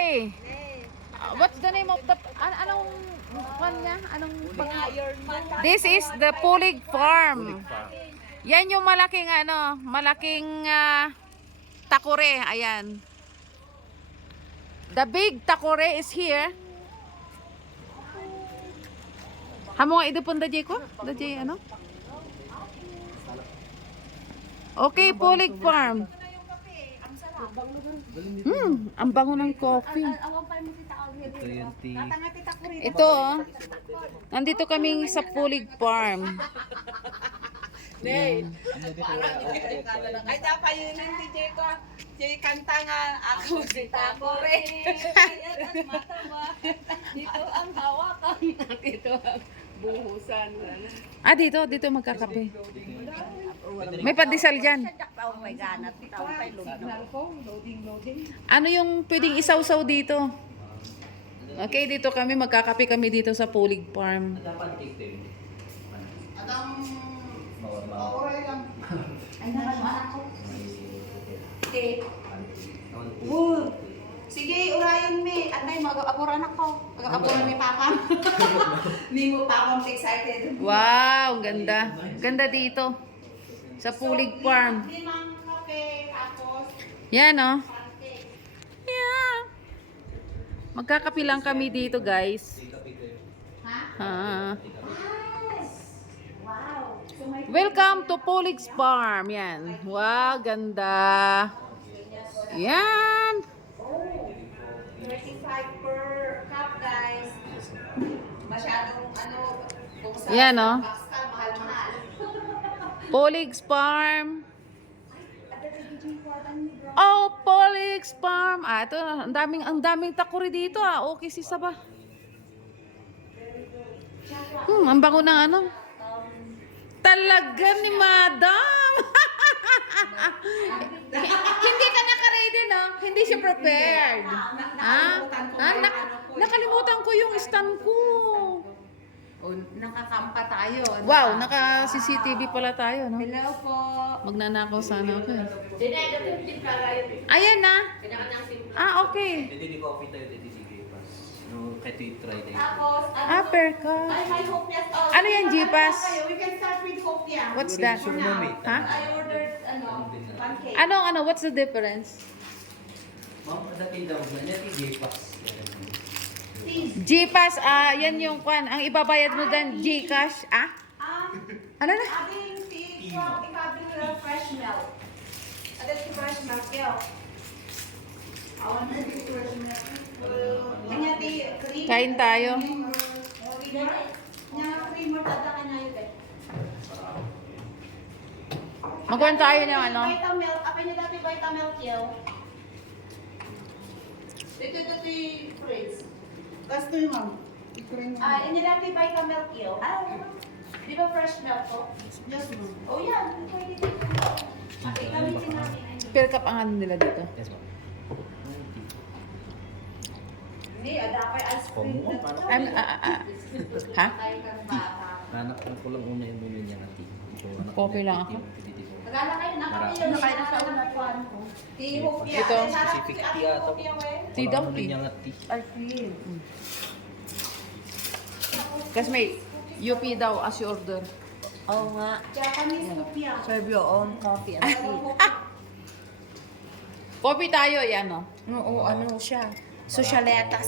Hey, what's the name of the anong pan niya? This is the Pulig Farm. Yan yung malaking malaking takore, ayan. The big takore is here. Hamo nga idupon da ko? Da ano? Okay, Pulig Farm. Ang bango ng coffee. Ito, nandito kami sa Pulig Farm. Ay, dapat yun yung DJ ko. Yung kanta nga, ako si Takore. Dito ang hawakan. Dito ang buhusan. Dito magkakape. May padisal dyan. Ano yung pwedeng isawsaw dito? Okay, dito kami, magkakape kami dito sa Pulig Farm. Sige, urayan mi. Anday, mag-apuran ako. Mag-apuran ni Papa. Hindi mo pa akong excited. Wow, ganda. Ganda dito. Sa Pulig Farm. Limang kape, tapos Yan, oh. pancake. Yeah. Magkakape lang kami dito, guys. Ha? Wow. So may Welcome to Pulig's Farm. Yan. Wow, ganda. Yan. 35 per cup, guys. Masyadong kung sa Yan, oh. basta mahal-mahal. Pulig's Farm. Oh, Pulig's Farm. Ito, ang daming takuri dito, Okay si Saba. Ang bango ng Talaga ni Madam. Hindi ka naka-ready, no? Hindi siya prepared. Nakalimutan ko yung stand ko. Nakakampa tayo. Wow, naka-CCTV pala tayo, no? Hello po. Magnanakaw sana ako. Ayan na. Okay. Hindi coffee tayo, hindi G-Pass. No, kahit i-try tayo. Tapos, Perka. Ay, may hopyas. Ano yan, G-Pass? We can start with hopya. What's that? Ha? I ordered, pancake. What's the difference? Ma'am, dati daw na niya, G-Pass. G-Pass, yan yung kwan. Ang ibabayad mo dyan, Gcash, Ano na? Ating si ikabil fresh milk. Ating si fresh milk, yo. Awan na si fresh milk. Kanya di cream. Kain tayo. Nya creamer tatakan na yun. Magkuhan tayo ng Vitamilk. Apa niya dati Vitamilk, yo. Dito freeze. Gusto yun, ma'am. Ini dati Vitamilk, yo. Di ba fresh milk to? Yes, ma'am. Oh, yeah. Pwede dito. Okay, gamitin natin. Perka ang nila dito. Yes, ma'am. Hindi, dapat ice cream na to. Ha? Nanak ko lang una yung muna niya natin. Coffee lang ako. Magala kayo, nakapilo na kayo sa unapuan ko. Tihopya. Ito. Specific tea ato. Tea daw, tea. niya nga tea. I feel. Kasi may UP daw as you order. Oo nga. Japanese hopya. Serve your own coffee and tea. Coffee tayo, yan, Oo, ano siya. Socialetas.